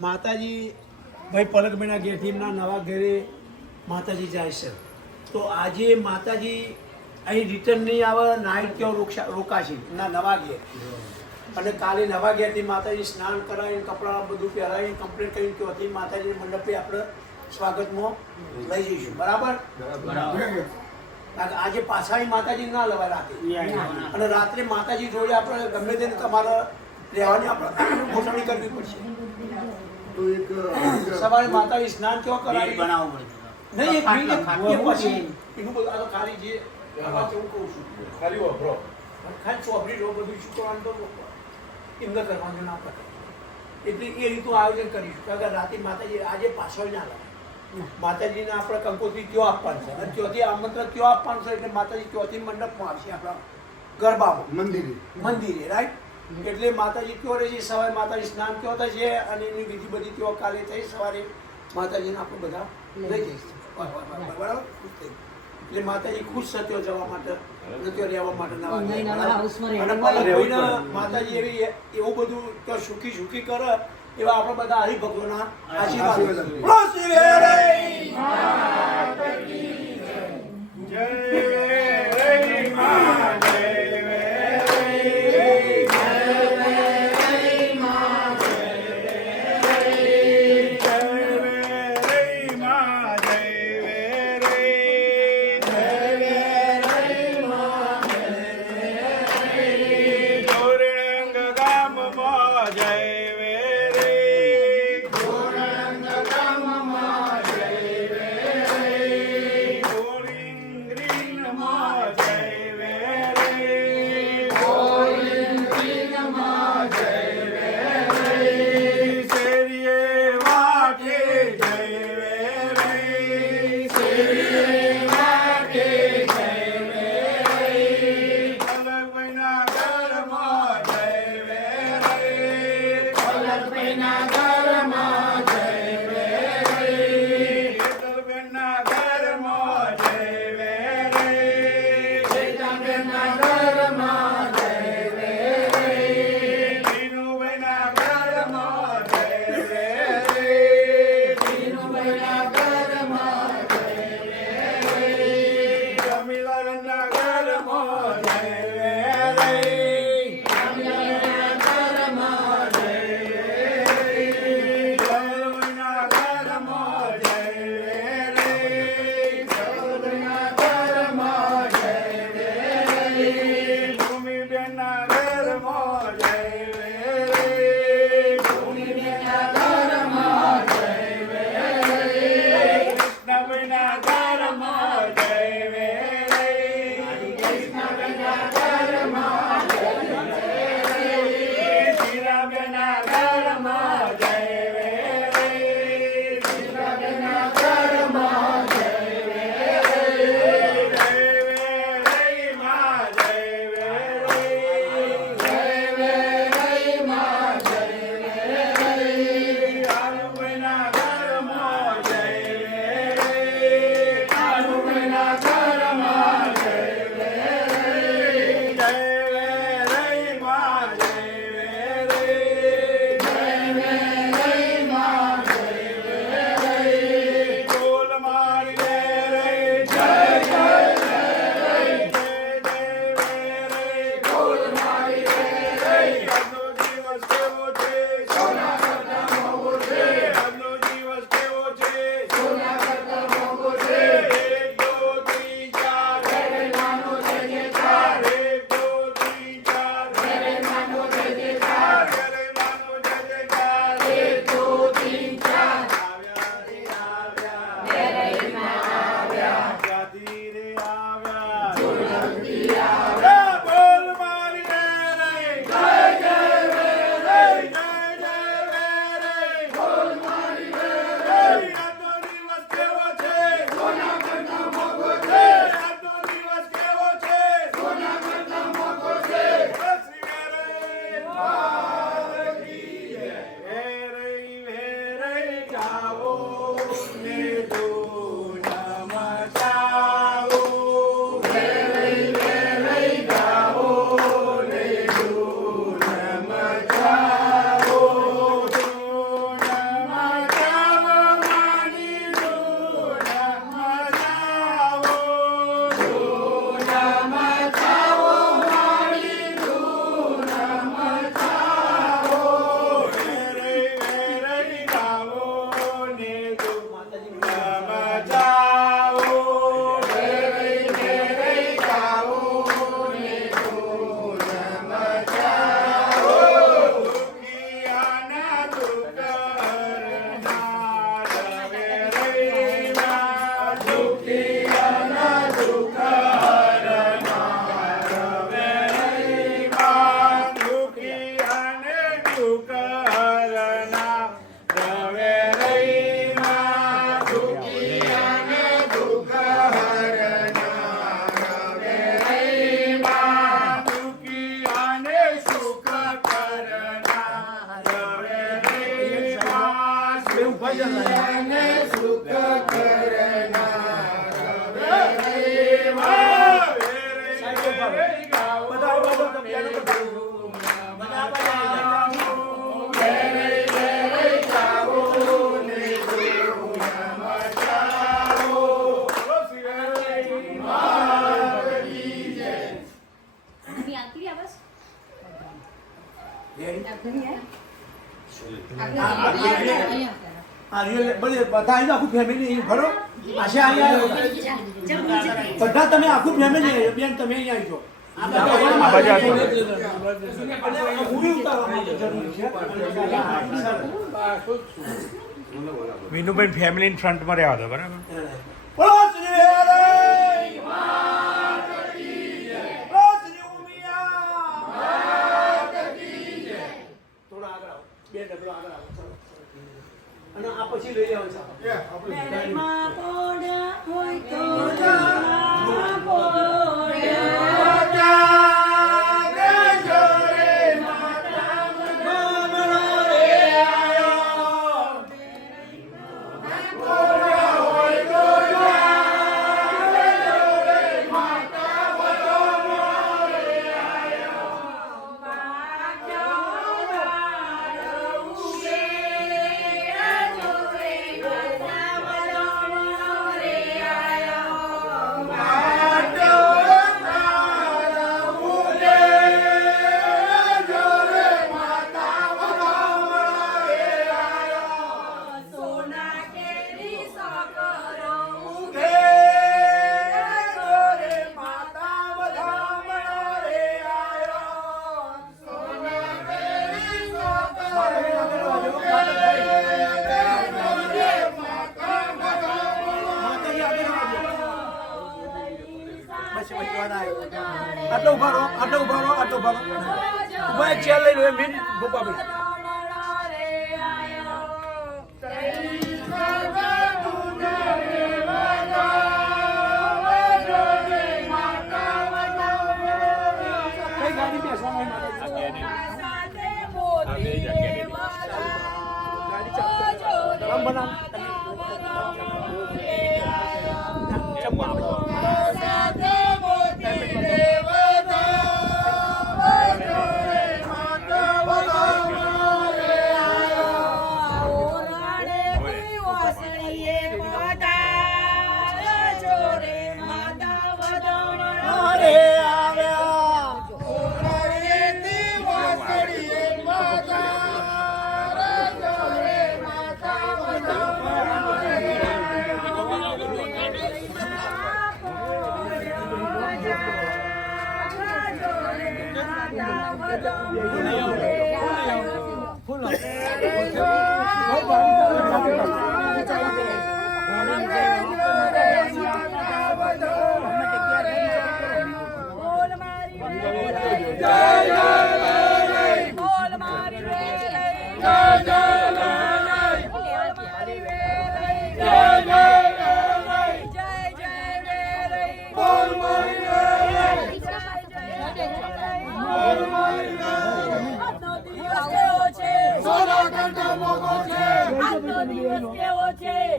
માતાજી ભાઈ પલકભાઈના ઘેરથી એમના નવા ઘરે માતાજી જાય છે. તો આજે માતાજી અહીં રિટર્ન નહીં આવે, નાઇટ ત્યાં રોકાશે એમના નવા ઘેર. અને કાલે નવા ઘેરથી માતાજી સ્નાન કરાવીને કપડાં બધું પહેરાવીને કમ્પ્લીટ કરીને ત્યાંથી માતાજી મંડપે આપણે સ્વાગતમાં લઈ જઈશું. બરાબર? આજે પાછા માતાજી ના લવાય રાતે. અને રાત્રે માતાજી જોડે આપણે ગમે તેને તમારે રહેવાની આપણે ગોઠવણી કરવી પડશે. સવારે માતાજી સ્નાન કેવા કરાવી બનાવવું પડે નહીં. પછી એનું બધું આ તો ખાલી જે હું કહું છું ખાલી વાપરો ખાલી ચોપડી લો બધું શીખવાનું તો એમને કરવાનું ના પડે. એટલે એ રીતનું આયોજન કરીશું. કારણ કે રાતે માતાજી આજે પાછળ ના લાવે. માતાજીને આપણે કંકોત્રી કયો આપવાનું છે અને ત્યાંથી આમંત્રણ કયો આપવાનું છે. એટલે માતાજી ત્યાંથી મંડપમાં આવશે આપણા ગરબામાં મંદિરે રાઈટ. એટલે માતાજી કયો રહે છે. સવારે માતાજી સ્નાન કયો થશે અને એની વિધિ બધી કયો કાલે થઈ સવારે માતાજીને આપણે બધા લઈ જઈશું. બરાબર? એટલે માતાજી ખુશ છે ત્યાં જવા માટે અને ત્યાં રહેવા માટે માતાજી એવી એવું બધું ત્યાં સુખી સુખી કરે એવા આપણે બધા હરિભક્તોના બધા આખું ફેમિલી ભરો આશા અહીંયા બધા તમે આખું ફેમિલી બેન તમે અહીંયા આવજો મીનુભાઈ ફેમિલી ફ્રન્ટમાં રહેવા દો બરાબર. અને આ પછી લઈ આટલો ઉભા રહો ઉભા ચેર લઈ લો મેં ગોપાભાઈ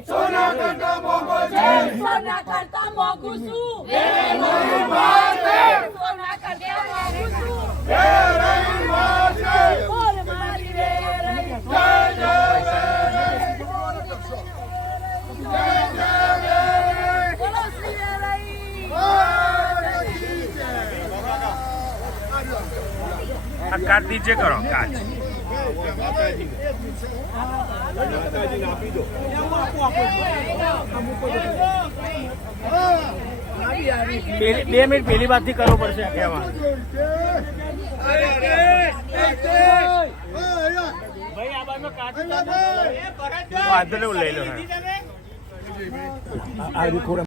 સોના કરતા મોંઘું શું? કાટ નીચે કરો કાટ બે મિનિટ પહેલી વાત થી કરવો પડશે વાંધો લઈ લો.